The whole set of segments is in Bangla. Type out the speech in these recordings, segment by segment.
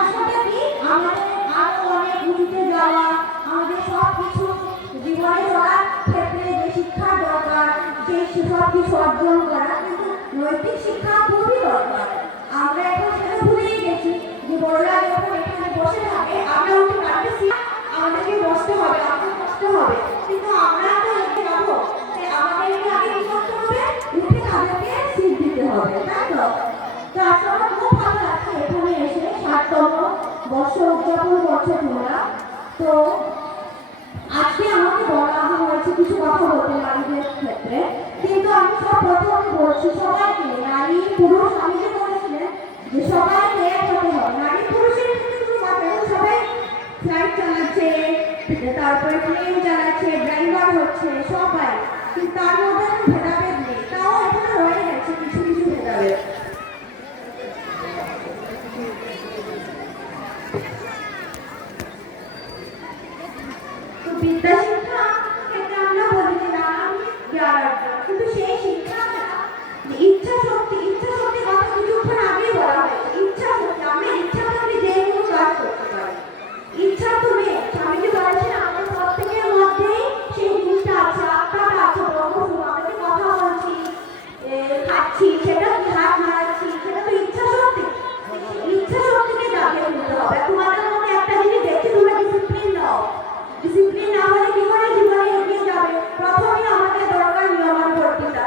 আসলে কি আমাদের আরো অনেক উঁচুতে যাওয়া, আমাদের সব কিছু জীবনে চলার ক্ষেত্রে যে শিক্ষার দরকার সেই সব কিছু অর্জন করা, কিন্তু নৈতিক শিক্ষা খুবই দরকার। আমরা এখন সেটা ভুলেই গেছি যে বড়রা যখন এখানে বসে থাকে আমরা উঠে কাটতেছি, আমাদেরকে বসতে হবে, আমাদের বসতে হবে, কিন্তু আমরা তো এগিয়ে যাবো, আমাদেরকে আগে কি করতে হবে, উঠে তাদেরকে সিট দিতে হবে, তাই তো? তো আজকে আমার খুব ভালো লাগছে এখানে এসে 60তম বর্ষ উদযাপন করছে তোমরা। তো আজকে আমাকে বলা হয়েছে কিছু কথা বলতে নারীদের ক্ষেত্রে, কিন্তু আমি সব প্রথমে বলছি সবাইকে, নারী পুরুষ, আমি যে বলেছিলেন যে সবাইকে এক হতে হবে, নারী পুরুষের ক্ষেত্রে কোনো কথা নেই, সবাই ফ্লাইট চালাচ্ছে, তারপরে প্লেন চালাচ্ছে, ড্রাইভার হচ্ছে সবাই, কিন্তু তার মধ্যে ভেদাভেদ নেই, তাও এখানে রয়ে গেছে কিছু কিছু ভেদাভেদ। তো বিদ্যা শিক্ষা ক্ষেত্রে আমরা বলি যে নানান জ্ঞান অর্জন, কিন্তু সেই শিক্ষাটা ইচ্ছা শক্তি কথা কিছুক্ষণ আগেই বলা হয়েছে, ইচ্ছা শক্তি, আমরা ইচ্ছা থাকলে যে কোনো কাজ করতে পারি, ইচ্ছা তো নেই। স্বামীজি বলেছেন আমাদের প্রত্যেকের মধ্যেই সেই জিনিসটা আছে, আত্মাটা আছে, ব্রহ্মস্বরূপ, আমরা যে কথা বলছি, খাচ্ছি, সেটা কি হাত নাড়াচ্ছি, সেটা তো ইচ্ছা শক্তি, ইচ্ছা শক্তিকে জাগিয়ে তুলতে হবে। তোমাদের মধ্যে একটা জিনিস দেখছি, তোমরা ডিসিপ্লিন নাও, ডিসিপ্লিন না হলে কি করে জীবনে এগিয়ে যাবে? প্রথমেই আমাদের দরকার নিয়মানুবর্তিতা।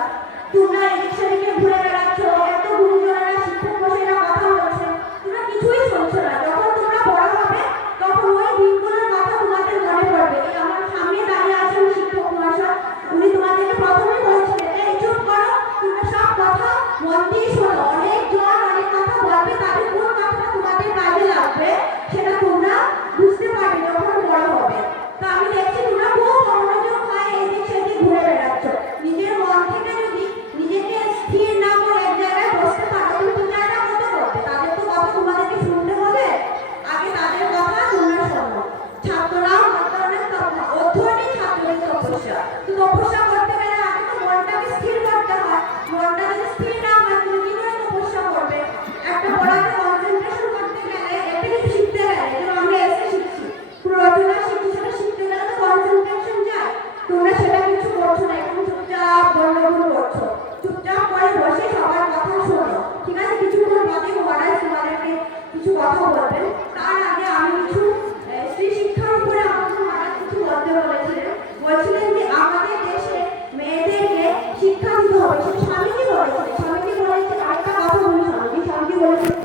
তোমরা এদিক সেদিকে ঘুরে বেড়াচ্ছ, এত গুরুজনেরা শিক্ষক বসেরা কথা বলছে, তোমরা কিছুই শুনছো না। যখন তোমরা বড় হবে তখন ওই দিনগুলোর কথা তোমাদের মনে পড়বে। এই আমার সামনে দাঁড়িয়ে আছেন শিক্ষক মহাশয়, উনি তোমাদেরকে প্রথমেই বলছিলেন এই চুপ করো, তোমরা সব কথা মন দিয়ে শোনো, অনেকজন অনেক কথা বলবে, তাদের কোন কথাটা তোমাদের কাজে লাগবে সেটা তোমরা বুঝতে পারবে যখন বড় হবে। তো আমি দেখছি তোমরা খুব মনোযোগ হয় এদিক সেদিক ঘুরে বেড়াচ্ছ, নিজের মন থেকে যদি নিজেকে স্থির না করে এক জায়গায় বসতে পারো, তুমি পূজাটা কত করবে? তাদের তো কথা তোমাদেরকে শুনতে হবে, আগে তাদের কথা তোমরা শোনো। ছাত্ররাও অধ্যয়নের তপস্যা, অধ্যয়নই ছাত্রের তপস্যা। তো তপস্যা করতে গেলে আগে তো মনটাকে স্থির করতে হয়, মনটা যদি স্থির না হয় তুমি কি করে তপস্যা করবে? একটা পড়াতে কনসেন্ট্রেশন করতে গেলে, একটা কিছু শিখতে গেলে, যেমন আমরা এসে শিখছি, প্রয়োজনা শিখছি, সেটা শিখতে গেলে তো কনসেন্ট্রেশন যায়, তোমরা সেটা কিছু করছো না, এখন চুপচাপ গন্ডগোল করছো, চুপচাপ করে বসে সবার কথা শোনো, ঠিক আছে? কিছুক্ষণ বাদে মহারাজ তোমাদেরকে কিছু কথা বলবেন, তার আগে আমি কিছু স্ত্রী শিক্ষার উপরে আমাকে মহারাজ কিছু বলতে বলেছিলেন, বলছিলেন যে আমাদের দেশে মেয়েদেরকে শিক্ষা দিতে হবে, সেটা স্বামীজি বলেছিলেন। স্বামীজি বলেছেন আরেকটা কথা বলি, স্বামীজি বলেছেন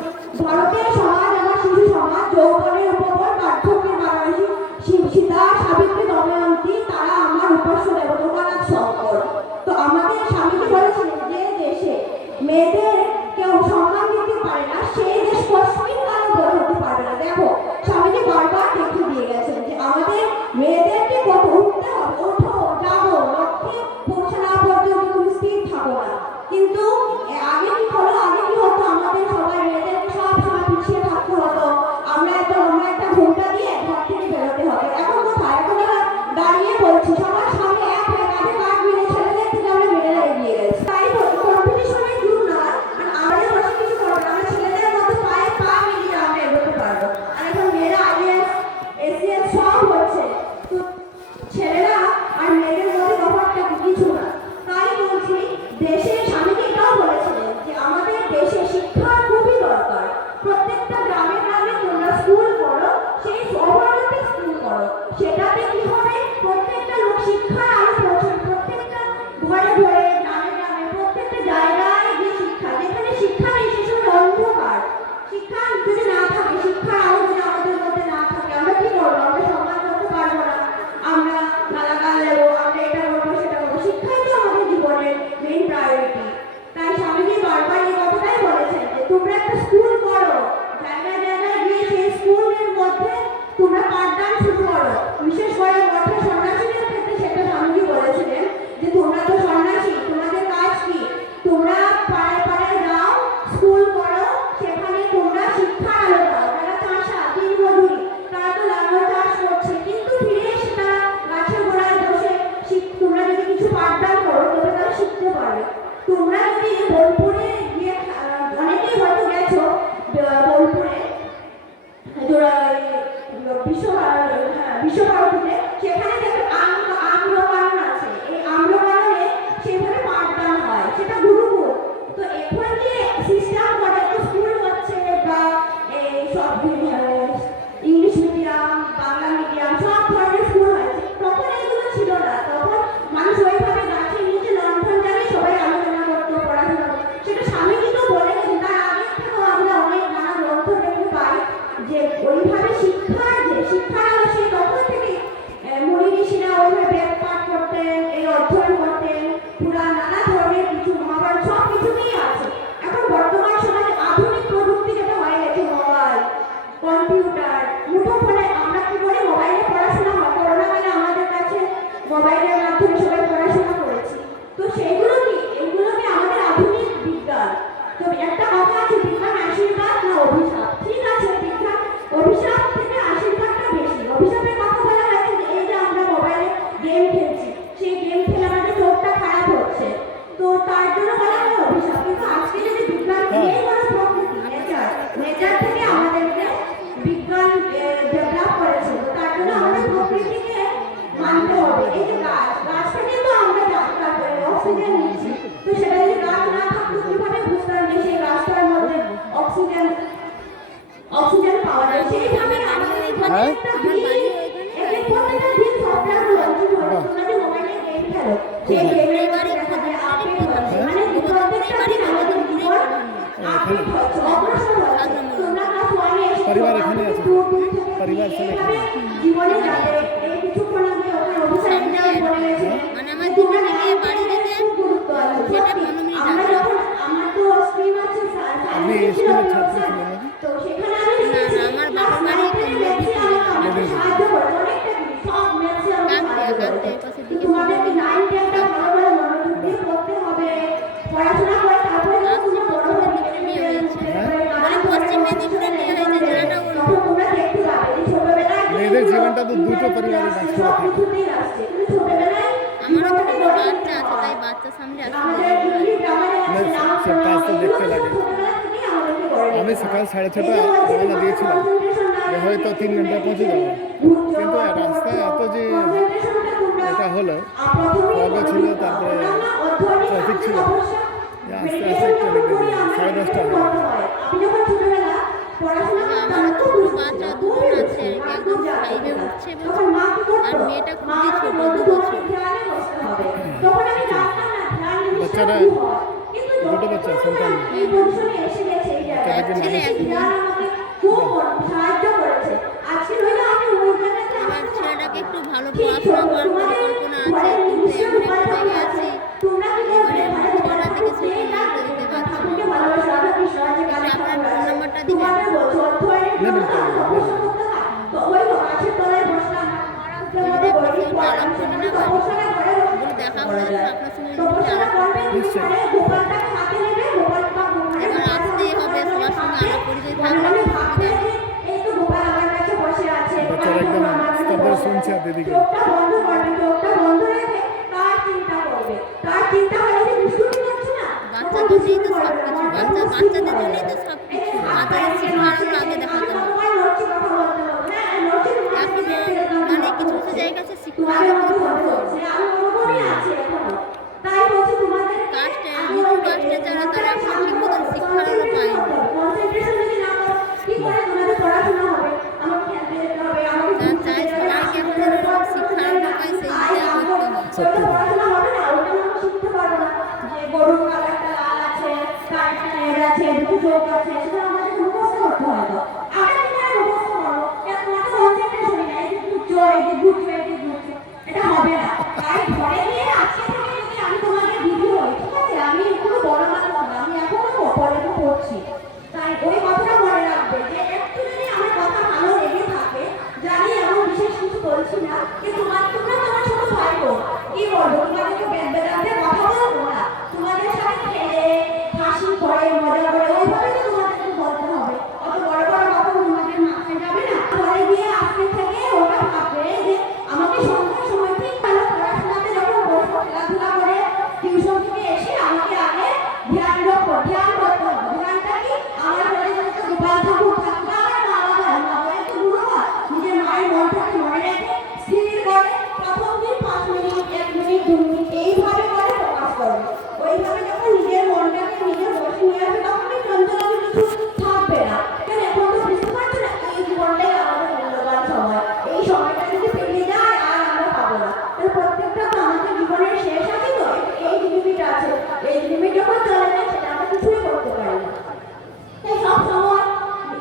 ভারতের সমাজ আমার শিশু সমাজ, যৌবনের উপর বার্ধক্যের বারাণসী, সীতা সাবিত্রী দময়ন্তী তারা আমার উপাস্য দেবতার শঙ্কর। তো আমাদের স্বামীজি বলেছিলেন যে দেশে মেয়েদের কেউ সম্মান দিতে পারে না, সেই দেশ কশ্মিন কারো গড়ে হতে পারবে না। দেখো স্বামীজি বারবার দেখিয়ে দিয়ে গেছেন যে আমাদের মেয়েদেরকে কত উঠতে হবে, ওঠো যাবো, লক্ষ্যে পৌঁছে না পর্যন্ত তুমি স্থির থাকো না। কিন্তু আগে কি হলো, আগে কি হতো, আমাদের সবাই মেয়েদেরকে সব সময় পিছিয়ে থাকতে হতো, আমরা একটা ঘন্টা দিয়ে ঘর থেকে বেরোতে হবে। এখন কোথায়, এখন আমরা দাঁড়িয়ে বলছি সবার সামনে এক হয়ে কাঁধে কাঁধ মিলে ছেলেদের থেকে আমরা মেয়েরা এগিয়ে গেছি। তাই কম্পিটিশনের যুগ নয়, আর আমাদের বসে কিছু করবে না, আমরা ছেলেদের মতো পায়ে পা মিলিয়ে আমরা এগোতে পারবো। আর এখন মেয়েরা আইএএস এসিএস সব হচ্ছে, তো ছেলেরা আর মেয়েদের মধ্যে তফাৎটা কিছু না। তাই বলছি দেশের স্বামীজি এটাও বলেছিলেন যে আমাদের দেশে শিক্ষার খুবই দরকার, প্রত্যেকটা গ্রামে গ্রামে তোমরা স্কুল করো, সেই অবৈতনিক স্কুল করো, সেটাতে কি হবে, প্রত্যেকটা লোক শিক্ষার আলো পৌঁছবে, প্রত্যেকটা ঘরে ঘরে গ্রামে গ্রামে প্রত্যেকটা জায়গায় যে শিক্ষা, যেখানে শিক্ষা নেই সেসব অন্ধকার। শিক্ষা যদি না থাকে, শিক্ষার আলো যদি আমাদের মধ্যে না থাকে, আমরা কি করবো? আমরা সমাজ করতে পারবো না, আমরা গালাগাল দেবো, আমরা এটা করবো সেটা করবো। শিক্ষাই তো আমাদের জীবনের মেইন প্রায়োরিটি। তাই স্বামীজি বারবার এই কথাটাই বলেছেন যে তোমরা একটা স্কুল করো, জায়গায় জায়গায় গিয়ে সেই স্কুলের মধ্যে তোমরা পাঠদান শুরু করো। বিশেষ করে মঠে সন্ন্যাসীদের ক্ষেত্রে সেটা স্বামীজি বলেছিলেন যে তোমরা তো সন্ন্যাসী, তোমাদের কাজ কি, তোমরা পাড়ায় পাড়ায় যাও, স্কুল করো, সেখানে তোমরা শিক্ষার আলো দাও। যারা চাষা, দিনমজুরি, তারা তো লাঙ্গল চাষ করছে, কিন্তু ফিরে এসে তারা গাছের গোড়ায় বসে তোমরা যদি কিছু পাঠদান করো তবে তারা শিখতে পারবে। তোমরা যদি বোলপুরে গিয়ে, অনেকেই হয়তো গেছো বোলপুরে, নিচ্ছি। তো সেটা যদি গাছ না থাকতো কিভাবে বুঝতাম যে সেই গাছটার মধ্যে অক্সিজেন পাওয়া যায়। সেইভাবে আমাদের প্রত্যেকটা দিন প্রত্যেকটা দিন সফটওয়্যারগুলো তোমরা যে মোবাইলে গেম খেলো সেই গেমের মধ্যে দেখা যায় আপডেট হচ্ছে, মানে প্রত্যেকটা দিন আমাদের জীবন আপডেট হচ্ছে, অগ্রসর হচ্ছে। তোমরা ক্লাস 1 এ এসে পরিবার এখানে আছে, পরিবার ছেলে এখানে জীবনে যাবে। এই কিছুক্ষণ আগে ওখানে অফিসাররা বলে গেছে মানে আমার দিকে থেকে বাড়ি যেতে গুরুত্ব আছে। যেটা 15 মিনিট আমরা লাগে। যখন আমার তো স্ট্রিম আছে আপনি স্কুলের ছাত্র ছিলেন নাকি? তো সেখানে আমি না, আমার বাবার বাড়ি আমাকে সাহায্য করে অনেকটা জিনিস, সব ম্যাথসে আমাকে সাহায্য করে। তোমাদেরকে 9 10টা ভালো মনোযোগ দিয়ে পড়তে হবে, পড়াশোনা করে তারপরে তুমি বড় হয়ে বিয়ে হয়েছে। মানে পশ্চিম মেদিনীপুরে বিয়ে হয়েছে, জেলাটা অন্য। তখন তোমরা দেখতে পাবে যে ছোটবেলায় মেয়েদের জীবনটা তো দুটো পরিবারের মাঝখানে সব থাকে। কিছুতেই আসছে, কিন্তু ছোটবেলায় আমারও তো একটা বাচ্চা আছে, তাই বাচ্চার সামনে আসতে আমাদের দেরি হয়। ইংলিশ গ্রামারে আছে, না, নাম সে কাজ তো দেখতে লাগে। ছোটবেলা থেকেই আমাদেরকে করে আমি সকাল 6:30 রওনা দিয়েছিলাম যে হয়তো 3 ঘন্টায় পৌঁছে যাবো, কিন্তু রাস্তায় এত যে এটা হলো, ফগও ছিল, তারপরে ট্রাফিক ছিল, যে আস্তে আস্তে একটু লেগে গেল। 10:30 হয়ে গেল। আমার তো ছোট বাচ্চা দুজন আছে, একদম 5 এ উঠছে বলছে, আর মেয়েটা খুবই ছোট, 2 বছর। বাচ্চারা দুটো বাচ্চা সন্তান। ছেলে একজন। আমার ছেলেটাকে একটু ভালো পড়াশোনা করার পরিকল্পনা আছে, কিন্তু এমন একটা জায়গায় আছি, এবারে ছেলেটা থেকে সেটি নিতে দিতে পারছি না। একটু আপনার ফোন নাম্বারটা দিবেন? নেবেন তো, নেবেন। আলাপ করি না, বলে দেখা করে আপনার সঙ্গে যদি আলাপ করবেন। নিশ্চয়ই। এবার আসতেই হবে, সবার সঙ্গে আলাপ পরিচয় থাকলে খুব সুবিধা। বাচ্চারা একদম স্তব্ধ শুনছে আর দিদিকে। বাচ্চার জন্যই তো সব কিছু, বাচ্চাদের জন্যই তো সব কিছু। বাচ্চাদের শিক্ষার আগে দেখাতে হবে। এখন মানে কিছু কিছু জায়গা আছে শিক্ষার আগে খুব কাস্টে নিচু কাস্টে যারা, তারা এখন ঠিক মতন শিক্ষার আলো পায়নি। তারা চায় সবাইকে এখন যেন শিক্ষার আলো পায়, সেই দিকে করতে হয়। সত্যি তো। এটা হবে না। তাই ঘরে গিয়ে আজকে থেকে যদি আমি তোমাকে দিদি হই, ঠিক আছে, আমি কোনো বড় মানুষ না, আমি এখনো পড়ালেখা করছি। তাই ওই কথাটা মনে রাখবে যে একটু যদি আমার কথা ভালো লেগে থাকে, জানি এমন বিশেষ কিছু বলছি না, যে তোমরা তোমার ছোট ভাই বোন, কি বলবো, তোমাদেরকে বেদান্তে কথা বলবো না, তোমাদের সাথে খেলে হাসি করে মজা করে ওইভাবে তো তোমাদেরকে বলতে হবে। অত বড় বড় কথা তোমাদের মাথায় যাবে না। ঘরে গিয়ে আজকে থেকে ওটা ভাববে যে আমাকে সন্ধ্যার সময় ঠিক ভালো পড়াশোনাতে যখন বসবো, খেলাধুলা করে টিউশন থেকে এসে আমাকে আগে ধ্যান করতে হবে। ধ্যানটা কি? আমার ঘরে যেহেতু গোপাল ঠাকুর থাকবে, আমার মা বাবা একটু বুড়ো হয়, নিজের মায়ের মনটাকে মনে রেখে স্থির করে প্রথম দিন 5 মিনিট 1 মিনিট 2 মিনিট এইভাবে করে প্রকাশ করবে। ওইভাবে যখন নিজের মনটাকে নিজের বসে নিয়ে আসবে, তখনই চঞ্চলা কিছু থাকবে না। কেন এখন তো বুঝতে পারছো না, এই জীবনটাই আমাদের মূল্যবান সময়। এই সময়টা যদি পেরিয়ে যায় আর আমরা পাবো না। তাহলে প্রত্যেকটা তো আমাদের জীবনের শেষ আছে, তো এই লিমিট আছে, এই লিমিট যখন চলে যায় সেটা আমরা কিছুই করতে পারি না। তাই সব সময়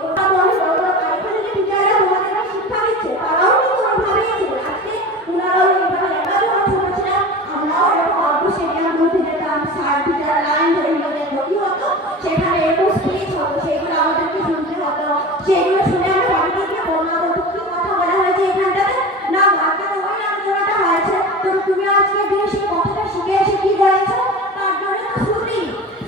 ওটা মনে করো, এখানে যে টিচাররা তোমাদেরকে শিক্ষা দিচ্ছে তারাও কিন্তু ওইভাবেই ছিল। আজকে ওনারাও এইভাবে, আমরা যখন ছোট ছিলাম আমরাও এরকম অল্প স্টেডিয়ামগুলোতে যেতাম, স্যার টিচার লাইন ধরে নিয়ে কি হতো, সেখানে এরকম স্পিচ হতো, সেগুলো আমাদেরকে শুনতে হতো। সেগুলো শুনে আমরা বাড়িতে গিয়ে বললাম, কি কথা বলা হয়েছে এখানটাতে, না বাচ্চাদের ওই আন্দোলনটা হয়েছে, তো তুমি আজকে দিনে সেই কথাটা শিখে এসে কি করেছো, তার জন্য তো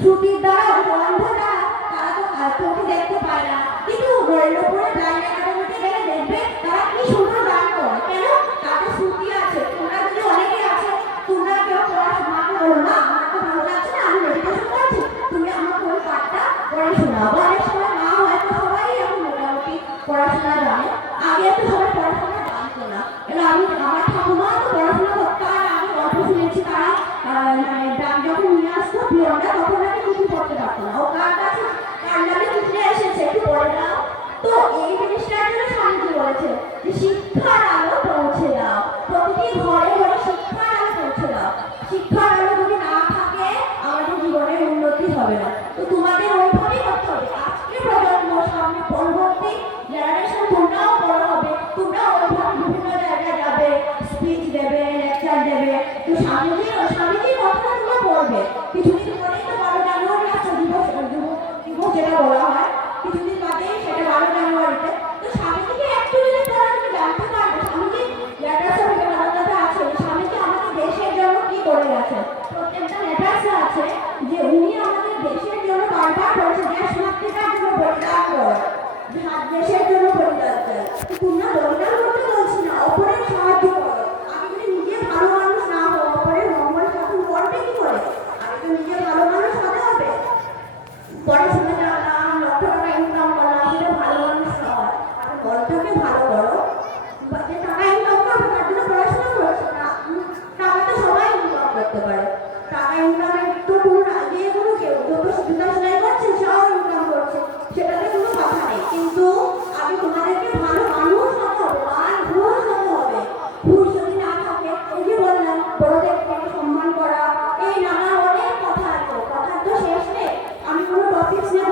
শ্রুতির দ্বারা অন্ধরা তারা তো চোখে দেখতে পায় না, কিন্তু রেলপুরে ব্লাইন্ড একাডেমিতে গেলে দেখবে তারা কি সুন্দর গান করে। কেন? তাদের শ্রুতি আছে। তোমরা যদি অনেকে আছে, তোমরা কেউ পড়াশোনা করো না, আমার তো ভালো লাগছে না, আমি মেডিটেশন করছি, তুমি আমাকে ওই পাঠটা পড়ে শোনাও। অনেক সময় মা হয়তো সবাই এখন মোটামুটি পড়াশোনা জানে, আগে তো সবাই পড়াশোনা জানতো না। এবার আমার ঠাকুমা তো পড়াশোনা করতো, আর আমি গল্প শুনেছি তারা যখন নিয়ে আসতো পিয়নটা তখন আমি কিছু করতে পারতো না। ও কার কাছে কার নামে চিঠি এসেছে একটু পড়ে দাও। তো এই জিনিসটার জন্য স্বামীজি বলেছে যে শিক্ষার আলো পৌঁছে দাও, প্রতিটি ঘরে ঘরে শিক্ষার আলো পৌঁছে দাও। শিক্ষার আলো যদি না থাকে আমাদের জীবনের উন্নতি হবে না। তো তোমাদের ওইভাবেই করতে হবে। আজকে প্রজন্ম, সামনে পরবর্তী জেনারেশন, তোমরাও বড় হবে, তোমরাও ওইভাবে বিভিন্ন জায়গায় যাবে, স্পিচ দেবে, লেকচার দেবে। তো স্বামীজির কথাটা তোমরা পড়বে। কিছুদিন পরেই তো 12 জানুয়ারি আছে, দিবস যেটা বলা হয়, কিছুদিন বাদেই সেটা 12 জানুয়ারিতে। তো স্বামীজিকে একটু যদি পড়া তুমি জানতে পারবে, স্বামীজি লেটার্স অফ বিবেকানন্দতে আছে স্বামীজি আমাদের দেশের জন্য কি করে গেছে। প্রত্যেকটা লেটার্সে আছে যে উনি আমাদের দেশের জন্য বারবার বলেছে দেশ মাতৃকার জন্য বলিদান করো, দেশের জন্য বলিদান চাই। তো তোমরা বলিদান করতে বলছি না, অপরের সাহায্য করো। আমি যদি নিজে ভালো মানুষ না হবো, অপরের মঙ্গল সাধন করবে কি করে? আমি তো নিজে ভালো মানুষ হতে হবে। পড়াশোনা জানলাম, লক্ষ টাকা ইনকাম করলাম, সেটা ভালো মানুষ নয়। আর মনটাকে ভালো করো। যে টাকা ইনকাম করবে তার জন্য পড়াশোনা করছে না, টাকা তো সবাই ইনকাম করতে পারে। টাকা ইনকামের তো কোনো যে কোনো কেউ যত জুতা সেলাই করছে সেও ইনকাম করছে, সেটাতে কোনো কথা নেই। কিন্তু আমি তোমাদেরকে ভালো মানুষ হতে হবে, মান ঘুষ হতে হবে। ঘুষ যদি না থাকে, এই যে বললাম বড়দেরকে সম্মান করা, এই নানা অনেক কথা আছে, কথার তো শেষ নেই। আমি কোনো টপিক্স নিয়ে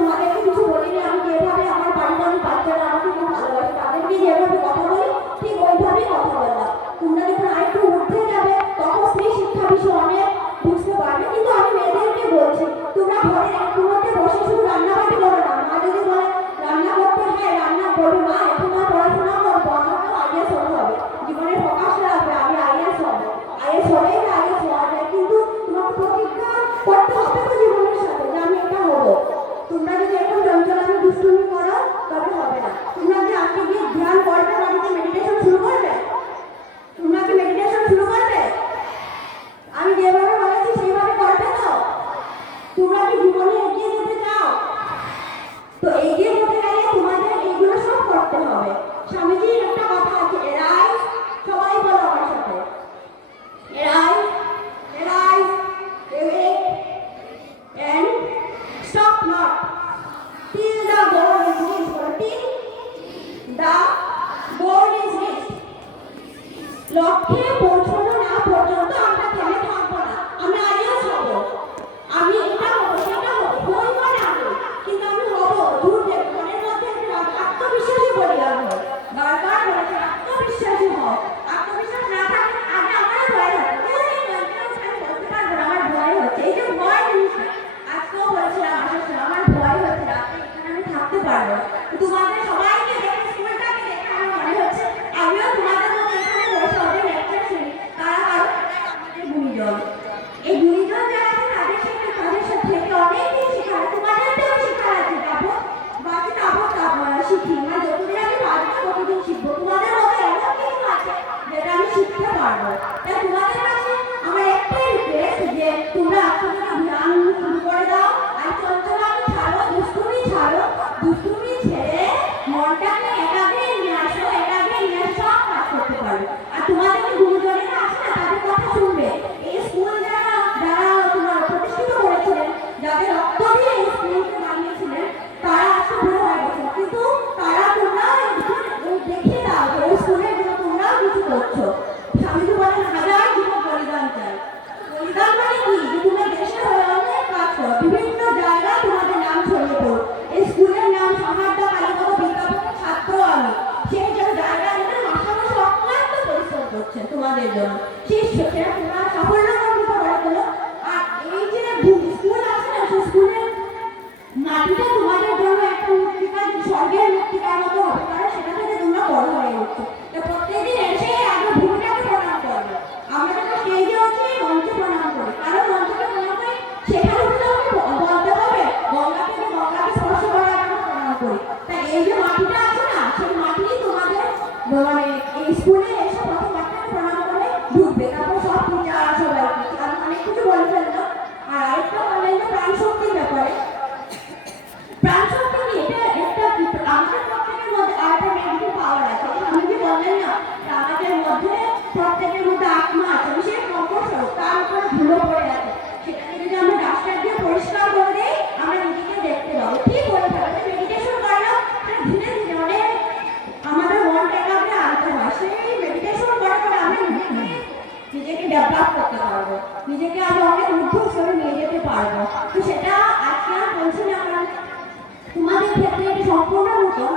তো সেটা আজকে আর বলছি না, কারণ তোমাদের ক্ষেত্রে এটা সম্পূর্ণ নতুন।